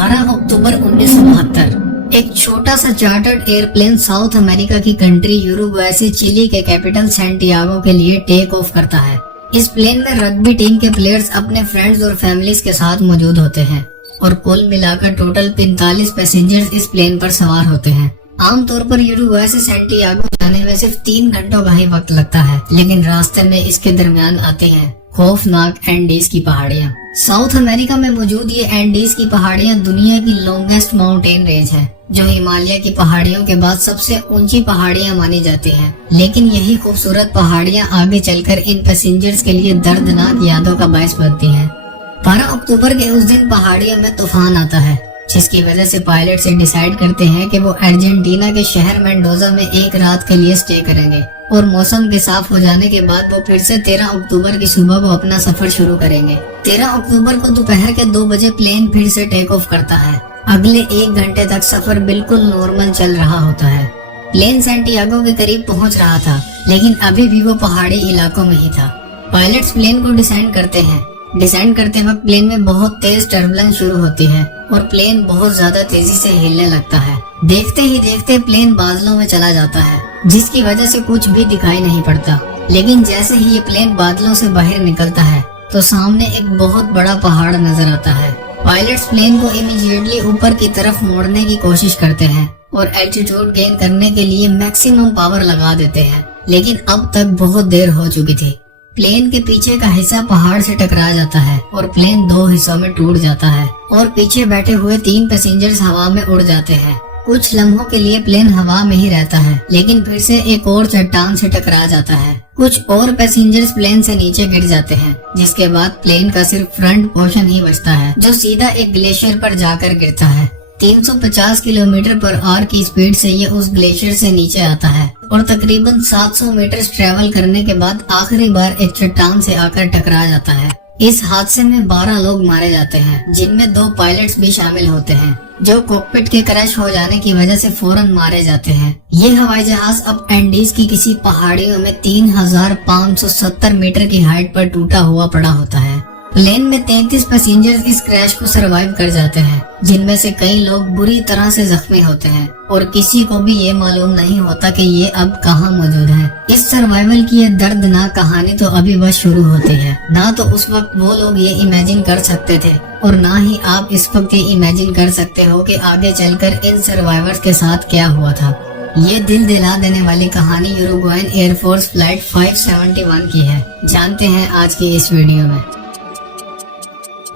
12 अक्टूबर 1972 एक छोटा सा चार्टर्ड एयरप्लेन साउथ अमेरिका की कंट्री यूरुग्वाय से चिली के कैपिटल सैंटियागो के लिए टेक ऑफ करता है। इस प्लेन में रग्बी टीम के प्लेयर्स अपने फ्रेंड्स और फैमिलीज के साथ मौजूद होते हैं और कुल मिलाकर टोटल 45 पैसेंजर्स इस प्लेन पर सवार होते हैं। आमतौर पर यूरुग्वाय से सैंटियागो जाने में सिर्फ 3 घंटों का ही वक्त लगता है, लेकिन रास्ते में इसके दरमियान आते हैं खौफनाक एंडीज की पहाड़ियाँ। साउथ अमेरिका में मौजूद ये एंडीज की पहाड़ियाँ दुनिया की लॉन्गेस्ट माउंटेन रेंज है, जो हिमालय की पहाड़ियों के बाद सबसे ऊंची पहाड़ियाँ मानी जाती हैं। लेकिन यही खूबसूरत पहाड़ियाँ आगे चलकर इन पैसेंजर्स के लिए दर्दनाक यादों का बायस बनती हैं। 12 अक्टूबर के उस दिन पहाड़ियों में तूफान आता है, जिसकी वजह से पायलट से डिसाइड करते हैं कि वो अर्जेंटीना के शहर मेंडोजा में एक रात के लिए स्टे करेंगे और मौसम के साफ हो जाने के बाद वो फिर से 13 अक्टूबर की सुबह को अपना सफर शुरू करेंगे। 13 अक्टूबर को दोपहर के 2 बजे प्लेन फिर से टेक ऑफ करता है। अगले 1 घंटे तक सफर बिल्कुल नॉर्मल चल रहा होता है। प्लेन सैंटियागो के करीब पहुंच रहा था, लेकिन अभी भी वो पहाड़ी इलाकों में ही था। पायलट्स प्लेन को डिसेंड करते हैं। डिसेंड करते वक्त प्लेन में बहुत तेज टर्बुलेंस शुरू होती है और प्लेन बहुत ज्यादा तेजी से हिलने लगता है। देखते ही देखते प्लेन बादलों में चला जाता है, जिसकी वजह से कुछ भी दिखाई नहीं पड़ता। लेकिन जैसे ही ये प्लेन बादलों से बाहर निकलता है तो सामने एक बहुत बड़ा पहाड़ नजर आता है। पायलट्स प्लेन को इमीडिएटली ऊपर की तरफ मोड़ने की कोशिश करते हैं और एल्टीट्यूड गेन करने के लिए मैक्सिमम पावर लगा देते हैं, लेकिन अब तक बहुत देर हो चुकी थी। प्लेन के पीछे का हिस्सा पहाड़ से टकरा जाता है और प्लेन 2 हिस्सों में टूट जाता है और पीछे बैठे हुए 3 पैसेंजर्स हवा में उड़ जाते हैं। कुछ लम्हों के लिए प्लेन हवा में ही रहता है, लेकिन फिर से एक और चट्टान से टकरा जाता है। कुछ और पैसेंजर्स प्लेन से नीचे गिर जाते हैं, जिसके बाद प्लेन का सिर्फ फ्रंट पोर्शन ही बचता है, जो सीधा एक ग्लेशियर पर जाकर गिरता है। 350 किलोमीटर पर आवर की स्पीड से ये उस ग्लेशियर से नीचे आता है और तकरीबन 700 मीटर ट्रेवल करने के बाद आखिरी बार एक चट्टान से आकर टकरा जाता है। इस हादसे में 12 लोग मारे जाते हैं, जिनमें 2 पायलट्स भी शामिल होते हैं, जो कॉकपिट के क्रैश हो जाने की वजह से फौरन मारे जाते हैं। ये हवाई जहाज अब एंडीज की किसी पहाड़ियों में 3570 मीटर की हाइट पर टूटा हुआ पड़ा होता है। प्लेन में 33 पैसेंजर्स इस क्रैश को सरवाइव कर जाते हैं, जिनमें से कई लोग बुरी तरह से जख्मी होते हैं और किसी को भी ये मालूम नहीं होता कि ये अब कहाँ मौजूद हैं। इस सर्वाइवल की ये दर्दनाक कहानी तो अभी बस शुरू होती है। ना तो उस वक्त वो लोग ये इमेजिन कर सकते थे और ना ही आप इस वक्त ये इमेजिन कर सकते हो कि आगे चलकर इन सर्वाइवर्स के साथ क्या हुआ था। ये दिल दिला देने वाली कहानी यूरुग्वायन एयरफोर्स फ्लाइट 571 की है। जानते हैं आज की इस वीडियो में।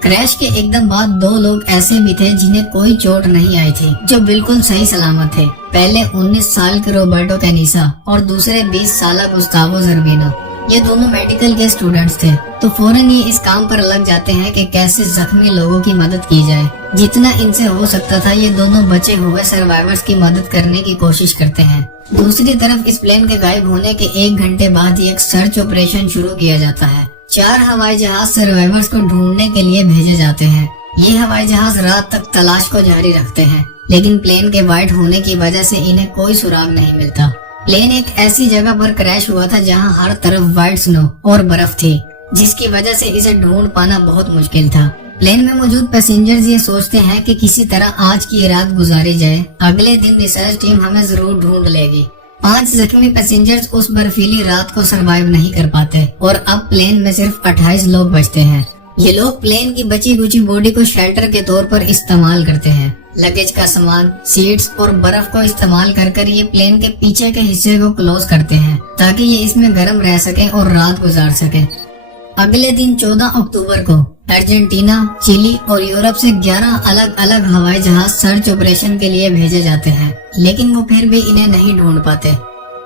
क्रैश के एकदम बाद 2 लोग ऐसे भी थे जिन्हें कोई चोट नहीं आई थी, जो बिल्कुल सही सलामत थे। पहले 19 साल के रोबर्टो कैनिसा और दूसरे 20 साल गुस्तावो जर्बिनो। ये दोनों मेडिकल के स्टूडेंट्स थे, तो फौरन ये इस काम पर लग जाते हैं कि कैसे जख्मी लोगों की मदद की जाए। जितना इनसे हो सकता था ये दोनों बचे हुए सर्वाइवर्स की मदद करने की कोशिश करते हैं। दूसरी तरफ इस प्लेन के गायब होने के 1 घंटे बाद ही एक सर्च ऑपरेशन शुरू किया जाता है। 4 हवाई जहाज सर्वाइवर्स को ढूंढने के लिए भेजे जाते हैं। ये हवाई जहाज रात तक तलाश को जारी रखते हैं, लेकिन प्लेन के वाइट होने की वजह से इन्हें कोई सुराग नहीं मिलता। प्लेन एक ऐसी जगह पर क्रैश हुआ था जहां हर तरफ वाइट स्नो और बर्फ थी, जिसकी वजह से इसे ढूंढ पाना बहुत मुश्किल था। प्लेन में मौजूद पैसेंजर्स ये सोचते हैं कि किसी तरह आज की रात गुजारी जाए, अगले दिन रिसर्च टीम हमें जरूर ढूंढ लेगी। 5 जख्मी पैसेंजर्स उस बर्फीली रात को सरवाइव नहीं कर पाते और अब प्लेन में सिर्फ 28 लोग बचते हैं। ये लोग प्लेन की बची कुची बॉडी को शेल्टर के तौर पर इस्तेमाल करते हैं। लगेज का सामान, सीट्स और बर्फ को इस्तेमाल कर ये प्लेन के पीछे के हिस्से को क्लोज करते हैं, ताकि ये इसमें गर्म रह सके और रात गुजार सके। अगले दिन 14 अक्टूबर को अर्जेंटीना, चिली और यूरोप से 11 अलग अलग हवाई जहाज सर्च ऑपरेशन के लिए भेजे जाते हैं, लेकिन वो फिर भी इन्हें नहीं ढूंढ पाते।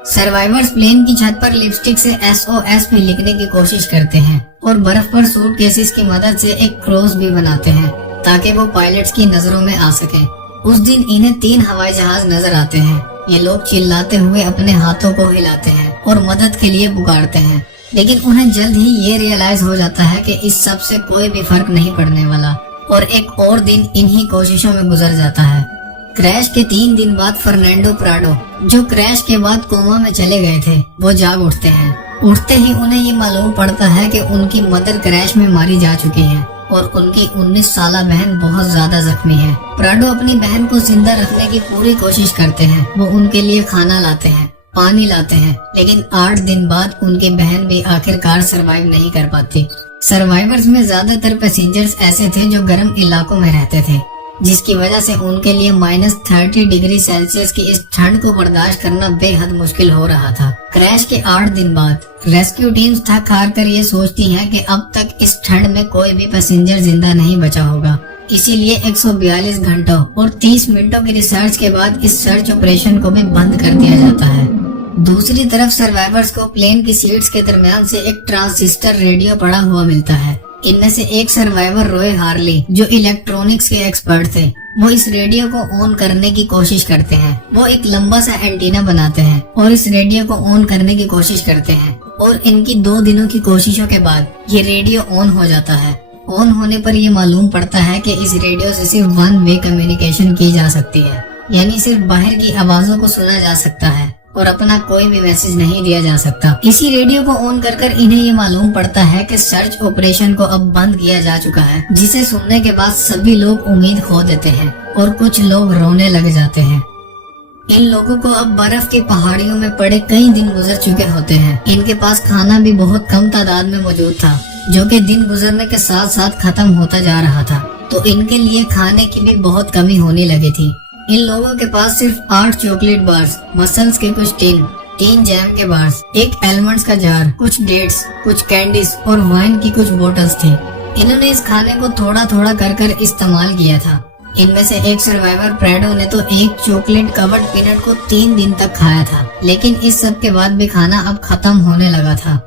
सर्वाइवर्स प्लेन की छत पर लिपस्टिक से SOS भी लिखने की कोशिश करते हैं और बर्फ पर सूटकेसेस की मदद से एक क्रॉस भी बनाते हैं, ताकि वो पायलट्स की नजरों में आ सके। उस दिन इन्हें 3 हवाई जहाज नजर आते हैं। ये लोग चिल्लाते हुए अपने हाथों को हिलाते हैं और मदद के लिए पुकारते हैं, लेकिन उन्हें जल्द ही ये रियलाइज हो जाता है कि इस सब से कोई भी फर्क नहीं पड़ने वाला और एक और दिन इन्हीं कोशिशों में गुजर जाता है। क्रैश के 3 दिन बाद फर्नांडो प्राडो, जो क्रैश के बाद कोमा में चले गए थे, वो जाग उठते हैं। उठते ही उन्हें ये मालूम पड़ता है कि उनकी मदर क्रैश में मारी जा चुकी है। और उनकी 19 साला बहन बहुत ज्यादा जख्मी है। प्राडो अपनी बहन को जिंदा रखने की पूरी कोशिश करते हैं। वो उनके लिए खाना लाते हैं, पानी लाते हैं, लेकिन 8 दिन बाद उनकी बहन भी आखिरकार सरवाइव नहीं कर पाती। सर्वाइवर्स में ज्यादातर पैसेंजर्स ऐसे थे जो गर्म इलाकों में रहते थे, जिसकी वजह से उनके लिए -30 डिग्री सेल्सियस की इस ठंड को बर्दाश्त करना बेहद मुश्किल हो रहा था। क्रैश के 8 दिन बाद रेस्क्यू टीम्स थक हार कर ये सोचती हैं कि अब तक इस ठंड में कोई भी पैसेंजर जिंदा नहीं बचा होगा। इसीलिए 142 घंटों और 30 मिनटों की रिसर्च के बाद इस सर्च ऑपरेशन को भी बंद कर दिया जाता है। दूसरी तरफ सर्वाइवर्स को प्लेन की सीट्स के दरमियान से एक ट्रांसिस्टर रेडियो पड़ा हुआ मिलता है। इनमें से एक सर्वाइवर रॉय हार्ली, जो इलेक्ट्रॉनिक्स के एक्सपर्ट थे, वो इस रेडियो को ऑन करने की कोशिश करते हैं। वो एक लंबा सा एंटीना बनाते हैं और इस रेडियो को ऑन करने की कोशिश करते हैं, और इनकी 2 दिनों की कोशिशों के बाद ये रेडियो ऑन हो जाता है। ऑन होने पर ये मालूम पड़ता है कि इस रेडियो से सिर्फ 1 वे कम्युनिकेशन की जा सकती है, यानी सिर्फ बाहर की आवाजों को सुना जा सकता है और अपना कोई भी मैसेज नहीं दिया जा सकता। इसी रेडियो को ऑन कर इन्हें ये मालूम पड़ता है कि सर्च ऑपरेशन को अब बंद किया जा चुका है, जिसे सुनने के बाद सभी लोग उम्मीद खो देते हैं और कुछ लोग रोने लग जाते हैं। इन लोगों को अब बर्फ की पहाड़ियों में पड़े कई दिन गुजर चुके होते हैं। इनके पास खाना भी बहुत कम तादाद में मौजूद था, जो कि दिन गुजरने के साथ साथ खत्म होता जा रहा था, तो इनके लिए खाने की भी बहुत कमी होने लगी थी। इन लोगों के पास सिर्फ 8 चॉकलेट बार्स, मसल्स के कुछ टिन, 3 जैम के बार्स, एक एलमंड्स का जार, कुछ डेट्स, कुछ कैंडीज और वाइन की कुछ बोतल्स थी। इन्होंने इस खाने को थोड़ा थोड़ा कर इस्तेमाल किया था। इनमें से एक सर्वाइवर प्राडो ने तो एक चॉकलेट कवर्ड पीनट को 3 दिन तक खाया था, लेकिन इस सब के बाद भी खाना अब खत्म होने लगा था।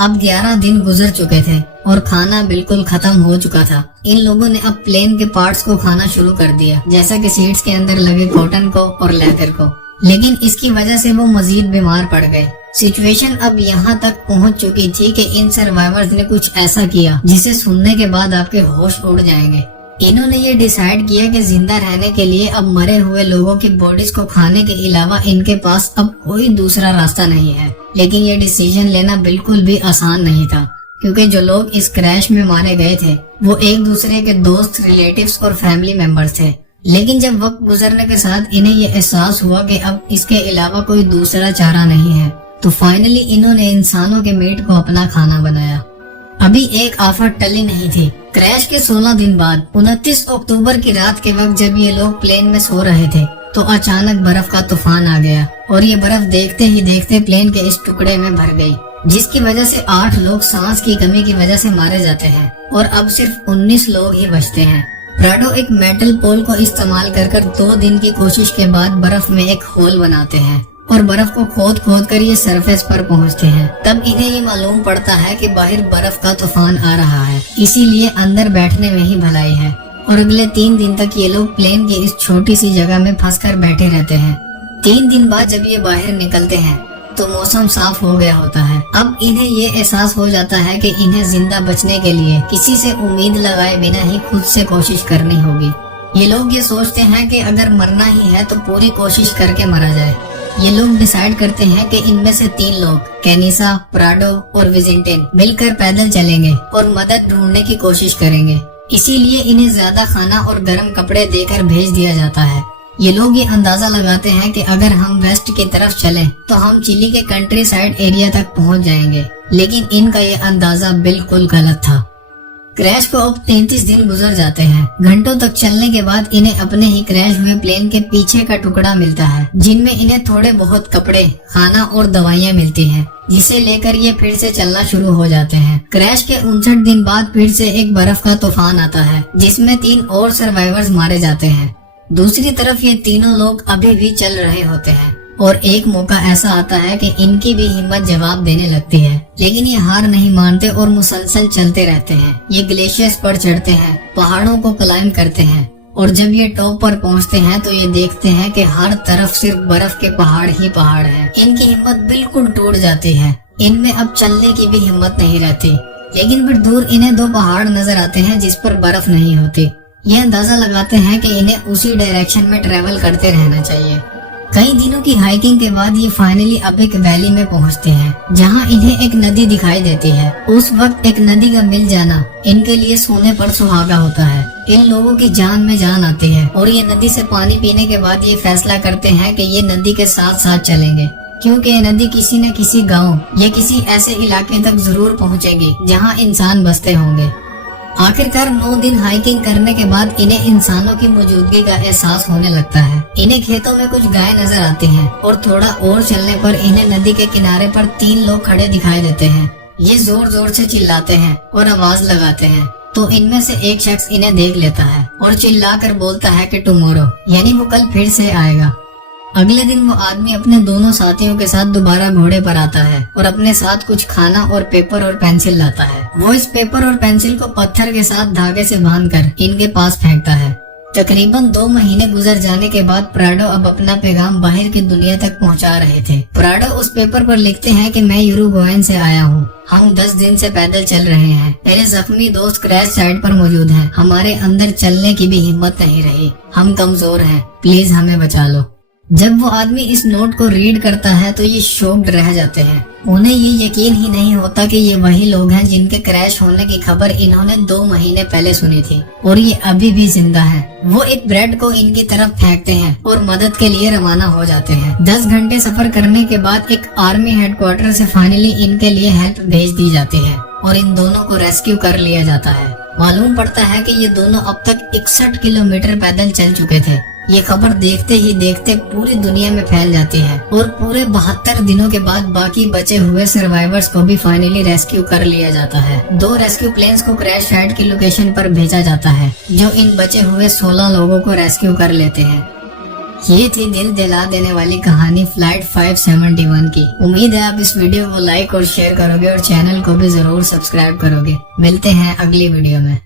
अब 11 दिन गुजर चुके थे और खाना बिल्कुल खत्म हो चुका था। इन लोगों ने अब प्लेन के पार्ट्स को खाना शुरू कर दिया, जैसा कि सीट्स के अंदर लगे कॉटन को और लेदर को, लेकिन इसकी वजह से वो मजीद बीमार पड़ गए। सिचुएशन अब यहाँ तक पहुँच चुकी थी कि इन सर्वाइवर्स ने कुछ ऐसा किया जिसे सुनने के बाद आपके होश उड़ जाएंगे। इन्होंने ये डिसाइड किया कि जिंदा रहने के लिए अब मरे हुए लोगों की बॉडीज को खाने के अलावा इनके पास अब कोई दूसरा रास्ता नहीं है। लेकिन ये डिसीजन लेना बिल्कुल भी आसान नहीं था, क्योंकि जो लोग इस क्रैश में मारे गए थे वो एक दूसरे के दोस्त, रिलेटिव्स और फैमिली मेंबर्स थे। लेकिन जब वक्त गुजरने के साथ इन्हें ये एहसास हुआ कि अब इसके अलावा कोई दूसरा चारा नहीं है, तो फाइनली इन्होंने इंसानों के मीट को अपना खाना बनाया। अभी एक आफत टली नहीं थी। क्रैश के 16 दिन बाद 29 अक्टूबर की रात के वक्त जब ये लोग प्लेन में सो रहे थे, तो अचानक बर्फ का तूफान आ गया और ये बर्फ देखते ही देखते प्लेन के इस टुकड़े में भर गई, जिसकी वजह से 8 लोग सांस की कमी की वजह से मारे जाते हैं और अब सिर्फ 19 लोग ही बचते हैं। प्राडो एक मेटल पोल को इस्तेमाल कर 2 दिन की कोशिश के बाद बर्फ में एक होल बनाते हैं और बर्फ को खोद कर ये सरफेस पर पहुंचते हैं। तब इन्हें ये मालूम पड़ता है कि बाहर बर्फ का तूफान आ रहा है, इसीलिए अंदर बैठने में ही भलाई है। और अगले 3 दिन तक ये लोग प्लेन की इस छोटी सी जगह में फंसकर बैठे रहते हैं। 3 दिन बाद जब ये बाहर निकलते हैं तो मौसम साफ हो गया होता है। अब इन्हें ये एहसास हो जाता है कि इन्हें जिंदा बचने के लिए किसी से उम्मीद लगाए बिना ही खुद से कोशिश करनी होगी। ये लोग ये सोचते हैं कि अगर मरना ही है तो पूरी कोशिश करके मरा जाए। ये लोग डिसाइड करते हैं कि इनमें से 3 लोग, कैनिसा, प्राडो और विजिंटेन, मिलकर पैदल चलेंगे और मदद ढूंढने की कोशिश करेंगे। इसीलिए इन्हें ज्यादा खाना और गर्म कपड़े देकर भेज दिया जाता है। ये लोग ये अंदाजा लगाते हैं कि अगर हम वेस्ट की तरफ चलें तो हम चिली के कंट्री साइड एरिया तक पहुंच जाएंगे, लेकिन इनका ये अंदाजा बिल्कुल गलत था। क्रैश को अब 33 दिन गुजर जाते हैं। घंटों तक चलने के बाद इन्हें अपने ही क्रैश हुए प्लेन के पीछे का टुकड़ा मिलता है, जिनमें इन्हें थोड़े बहुत कपड़े, खाना और दवाइयाँ मिलती हैं, जिसे लेकर ये फिर से चलना शुरू हो जाते हैं। क्रैश के 59 दिन बाद फिर से एक बर्फ का तूफान आता है, जिसमें 3 और सर्वाइवर्स मारे जाते हैं। दूसरी तरफ ये तीनों लोग अभी भी चल रहे होते हैं और एक मौका ऐसा आता है कि इनकी भी हिम्मत जवाब देने लगती है, लेकिन ये हार नहीं मानते और मुसलसल चलते रहते हैं। ये ग्लेशियर्स पर चढ़ते हैं, पहाड़ों को क्लाइंब करते हैं और जब ये टॉप पर पहुंचते हैं तो ये देखते हैं कि हर तरफ सिर्फ बर्फ के पहाड़ ही पहाड़ हैं। इनकी हिम्मत बिल्कुल टूट जाती है। इनमें अब चलने की भी हिम्मत नहीं रहती। लेकिन फिर दूर इन्हें 2 पहाड़ नजर आते हैं जिस पर बर्फ नहीं होती। ये अंदाजा लगाते हैं कि इन्हें उसी डायरेक्शन में ट्रेवल करते रहना चाहिए। कई दिनों की हाइकिंग के बाद ये फाइनली अब एक वैली में पहुंचते हैं जहां इन्हें एक नदी दिखाई देती है। उस वक्त एक नदी का मिल जाना इनके लिए सोने पर सुहागा होता है। इन लोगों की जान में जान आती है और ये नदी से पानी पीने के बाद ये फैसला करते हैं कि ये नदी के साथ साथ चलेंगे, क्योंकि ये नदी किसी न किसी गांव या किसी ऐसे इलाके तक जरूर पहुंचेगी जहां इंसान बसते होंगे। आखिरकार 9 दिन हाइकिंग करने के बाद इन्हें इंसानों की मौजूदगी का एहसास होने लगता है। इन्हें खेतों में कुछ गाय नजर आती हैं और थोड़ा और चलने पर इन्हें नदी के किनारे पर 3 लोग खड़े दिखाई देते हैं। ये जोर जोर से चिल्लाते हैं और आवाज लगाते हैं, तो इनमें से एक शख्स इन्हें देख लेता है और चिल्लाकर बोलता है कि टुमारो, यानी वो कल फिर से आएगा। अगले दिन वो आदमी अपने दोनों साथियों के साथ दोबारा घोड़े पर आता है और अपने साथ कुछ खाना और पेपर और पेंसिल लाता है। वो इस पेपर और पेंसिल को पत्थर के साथ धागे से बांधकर इनके पास फेंकता है। तकरीबन 2 महीने गुजर जाने के बाद प्राडो अब अपना पैगाम बाहर की दुनिया तक पहुंचा रहे थे। प्राडो उस पेपर पर लिखते हैं कि मैं यूरुग्वे से आया हूँ। हम 10 दिन से पैदल चल रहे हैं। मेरे जख्मी दोस्त क्रैश साइट पर मौजूद हैं। हमारे अंदर चलने की भी हिम्मत नहीं रही। हम कमजोर हैं, प्लीज हमें बचा लो। जब वो आदमी इस नोट को रीड करता है तो ये शॉक्ड रह जाते हैं। उन्हें ये यकीन ही नहीं होता कि ये वही लोग हैं जिनके क्रैश होने की खबर इन्होंने 2 महीने पहले सुनी थी और ये अभी भी जिंदा हैं। वो एक ब्रेड को इनकी तरफ फेंकते हैं और मदद के लिए रवाना हो जाते हैं। 10 घंटे सफर करने के बाद एक आर्मी हेडक्वार्टर से फाइनली इनके लिए हेल्प भेज दी जाती है और इन दोनों को रेस्क्यू कर लिया जाता है। मालूम पड़ता है कि ये दोनों अब तक 61 किलोमीटर पैदल चल चुके थे। ये खबर देखते ही देखते पूरी दुनिया में फैल जाती है और पूरे 72 दिनों के बाद बाकी बचे हुए सर्वाइवर्स को भी फाइनली रेस्क्यू कर लिया जाता है। 2 रेस्क्यू प्लेन्स को क्रैश साइट की लोकेशन पर भेजा जाता है, जो इन बचे हुए 16 लोगों को रेस्क्यू कर लेते हैं। ये थी दिल दिला देने वाली कहानी फ्लाइट 571 की। उम्मीद है आप इस वीडियो को लाइक और शेयर करोगे और चैनल को भी जरूर सब्सक्राइब करोगे। मिलते हैं अगली वीडियो में।